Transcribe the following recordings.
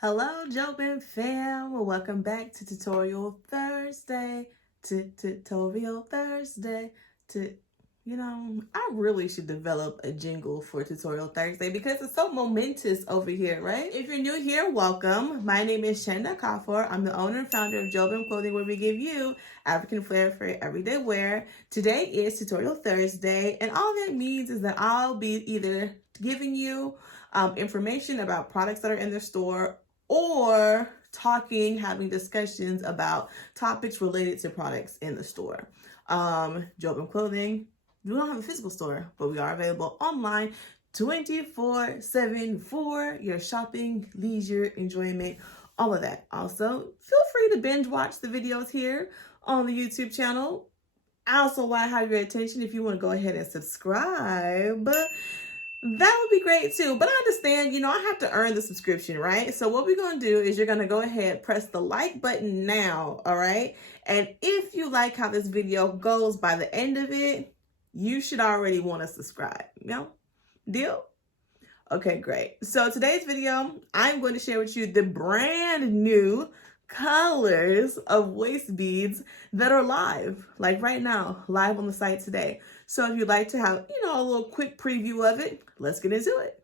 Hello, Jobim fam. Welcome back to Tutorial Thursday. Tutorial Thursday. I really should develop a jingle for Tutorial Thursday because it's so momentous over here, right? If you're new here, welcome. My name is Shanda Kafor. I'm the owner and founder of Jobim Clothing, where we give you African flair for everyday wear. Today is Tutorial Thursday, and all that means is that I'll be either giving you information about products that are in the store, or having discussions about topics related to products in the store. Jobim Clothing, we don't have a physical store, but we are available online 24/7 for your shopping, leisure, enjoyment, all of that. Also, feel free to binge watch the videos here on the YouTube channel. I also want to have your attention if you want to go ahead and subscribe. That would be great too, but I understand, I have to earn the subscription, right? So what we're going to do is you're going to go ahead, press the like button now, all right? And if you like how this video goes, by the end of it, you should already want to subscribe, Deal? Okay, great. So today's video, I'm going to share with you the brand new colors of waist beads that are live, like right now, live on the site today. So if you'd like to have, a little quick preview of it, let's get into it.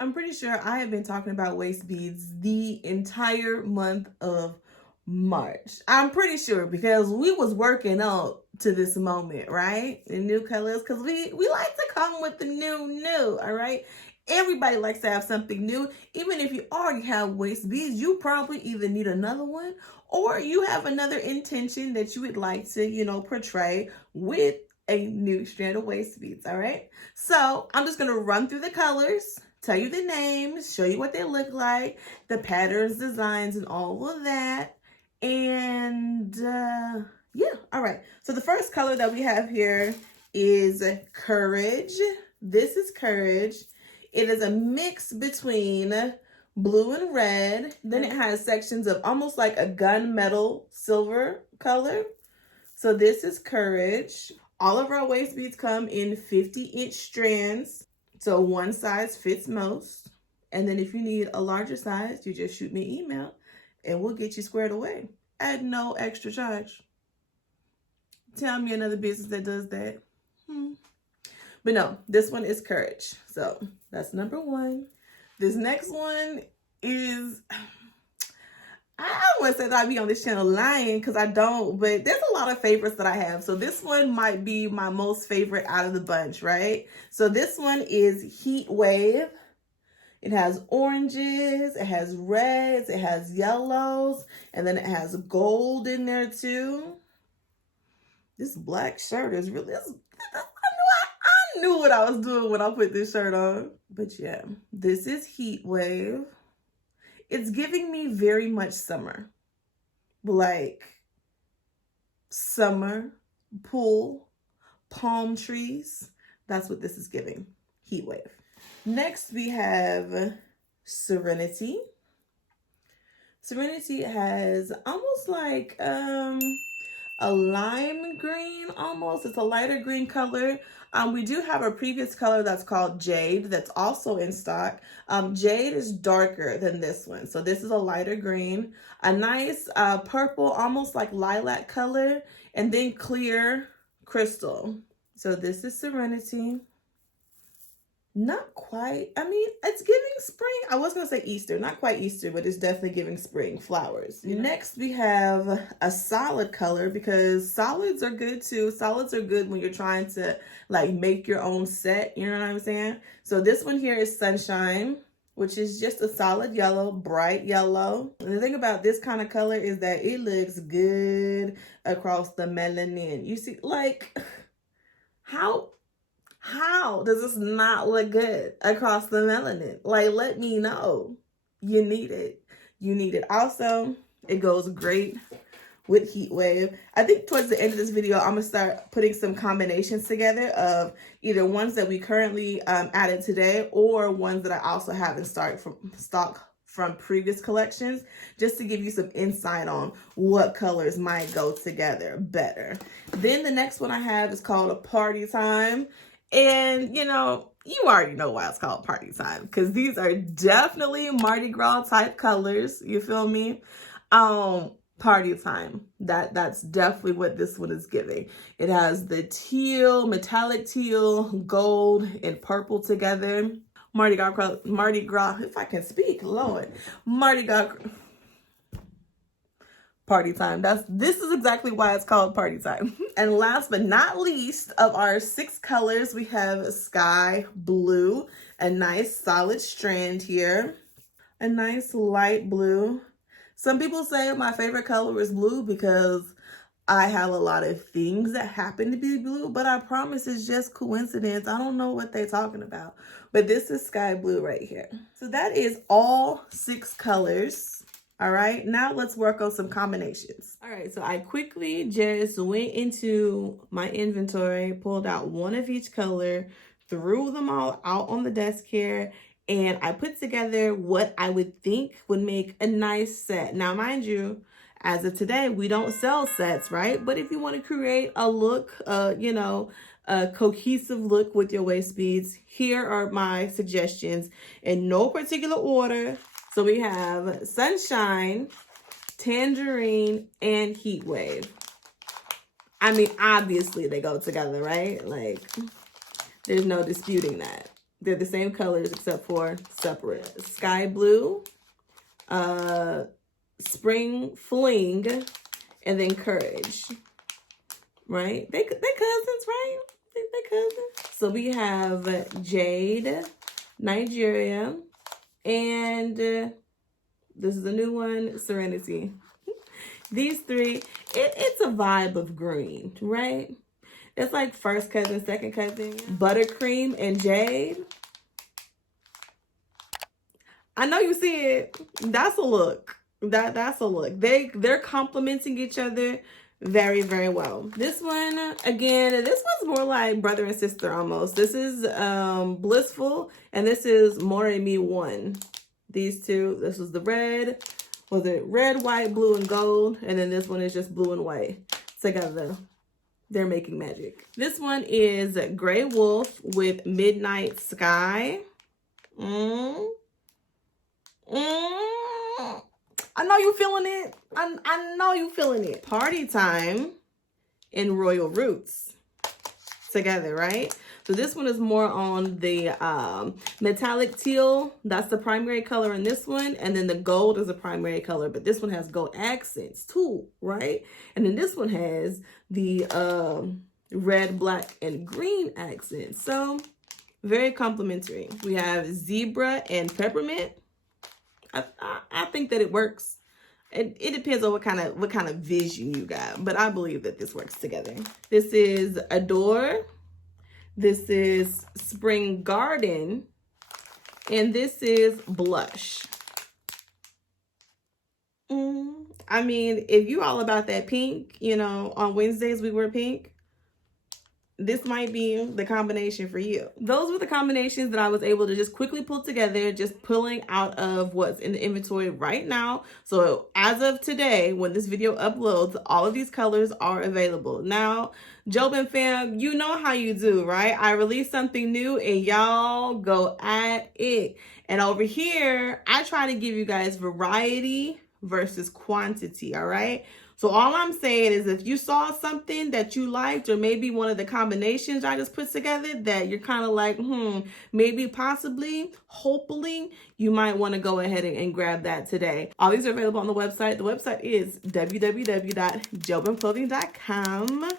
I'm pretty sure I have been talking about waist beads the entire month of March. I'm pretty sure, because we was working up to this moment, right? The new colors, because we like to come with the new, all right? Everybody likes to have something new. Even if you already have waist beads, you probably either need another one, or you have another intention that you would like to, portray with a new strand of waist beads, all right? So I'm just going to run through the colors, tell you the names, show you what they look like, the patterns, designs, and all of that. And yeah, all right. So the first color that we have here is Courage. This is Courage. It is a mix between blue and red. Then it has sections of almost like a gunmetal silver color. So this is Courage. All of our waist beads come in 50-inch strands. So one size fits most. And then if you need a larger size, you just shoot me an email and we'll get you squared away at no extra charge. Tell me another business that does that. But no, this one is Courage. So that's number one. This next one is, I don't want to say that I be on this channel lying, because I don't, but there's a lot of favorites that I have. So this one might be my most favorite out of the bunch, right? So this one is Heatwave. It has oranges, it has reds, it has yellows, and then it has gold in there too. This black shirt is really, I knew what I was doing when I put this shirt on. But yeah, this is Heatwave. It's giving me very much summer. Like summer, pool, palm trees. That's what this is giving, Heatwave. Next, we have Serenity. Serenity has almost like a lime green, almost. It's a lighter green color. We do have a previous color that's called Jade that's also in stock. Jade is darker than this one. So this is a lighter green. A nice purple, almost like lilac color, and then clear crystal. So this is Serenity. Not quite. I mean, it's giving spring. I was going to say Easter. Not quite Easter, but it's definitely giving spring flowers. Next, we have a solid color, because solids are good too. Solids are good when you're trying to like make your own set. You know what I'm saying? So this one here is Sunshine, which is just a solid yellow, bright yellow. And the thing about this kind of color is that it looks good across the melanin. You see, like, how does this not look good across the melanin? Like, let me know. You need it. You need it. Also, it goes great with Heatwave. I think towards the end of this video, I'm gonna start putting some combinations together of either ones that we currently added today or ones that I also have in stock from previous collections, just to give you some insight on what colors might go together better. Then the next one I have is called a Party Time. And you know, you already know why it's called Party Time, because these are definitely Mardi Gras type colors. You feel me? Party Time. That's definitely what this one is giving. It has the teal, metallic teal, gold, and purple together. Mardi Gras, if I can speak, Lord. Mardi Gras. Party Time. This is exactly why it's called Party Time. And last but not least of our 6 colors, we have Skye Blue, a nice solid strand here, a nice light blue. Some people say my favorite color is blue because I have a lot of things that happen to be blue, but I promise it's just coincidence. I don't know what they're talking about, but this is Skye Blue right here. So that is all 6 colors. All right, now let's work on some combinations. All right, so I quickly just went into my inventory, pulled out one of each color, threw them all out on the desk here, and I put together what I would think would make a nice set. Now, mind you, as of today, we don't sell sets, right? But if you want to create a look, you know, a cohesive look with your waist beads, here are my suggestions in no particular order. So we have Sunshine, Tangerine, and Heatwave. I mean, obviously they go together, right? Like, there's no disputing that. They're the same colors except for separate. Skye Blue, Spring Fling, and then Courage. Right? They cousins, right? They cousins. So we have Jade, Nigeria, and this is a new one, Serenity. These 3, it's a vibe of green, right? It's like first cousin, second cousin. Buttercream and Jade. I know you see it. That's a look. That's a look. They're complementing each other very, very well. This one, again, this one's more like brother and sister almost. This is Blissful, and this is More and Me 1. These 2, this was the red. Was it red, white, blue, and gold? And then this one is just blue and white together. They're making magic. This one is Gray Wolf with Midnight Sky. I know you feeling it. I know you feeling it. Party Time and Royal Roots together, right? So this one is more on the metallic teal. That's the primary color in this one. And then the gold is the primary color. But this one has gold accents too, right? And then this one has the red, black, and green accents. So very complimentary. We have Zebra and Peppermint. I think that it works. It depends on what kind of vision you got. But I believe that this works together. This is Adore. This is Spring Garden, and this is Blush. I mean, if you all about that pink, you know, on Wednesdays we wear pink, this might be the combination for you. Those were the combinations that I was able to just quickly pull together, just pulling out of what's in the inventory right now. So as of today, when this video uploads, all of these colors are available. Now, Jobim fam, you know how you do, right? I release something new and y'all go at it. And over here, I try to give you guys variety versus quantity, all right? So all I'm saying is if you saw something that you liked, or maybe one of the combinations I just put together that you're kind of like, maybe possibly, hopefully, you might want to go ahead and grab that today. All these are available on the website. The website is www.jobimclothing.com.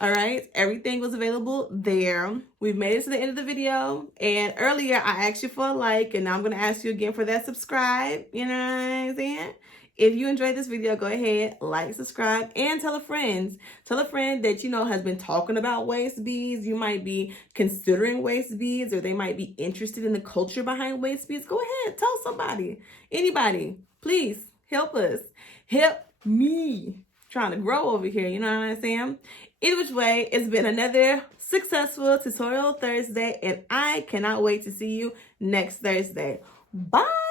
All right, everything was available there. We've made it to the end of the video. And earlier, I asked you for a like, and now I'm going to ask you again for that subscribe. You know what I'm saying? If you enjoyed this video, go ahead, like, subscribe, and tell a friend. Tell a friend that you know has been talking about waist beads. You might be considering waist beads, or they might be interested in the culture behind waist beads. Go ahead, tell somebody. Anybody, please help us. Help me. trying to grow over here, you know what I'm saying? Either which way, it's been another successful Tutorial Thursday, and I cannot wait to see you next Thursday. Bye!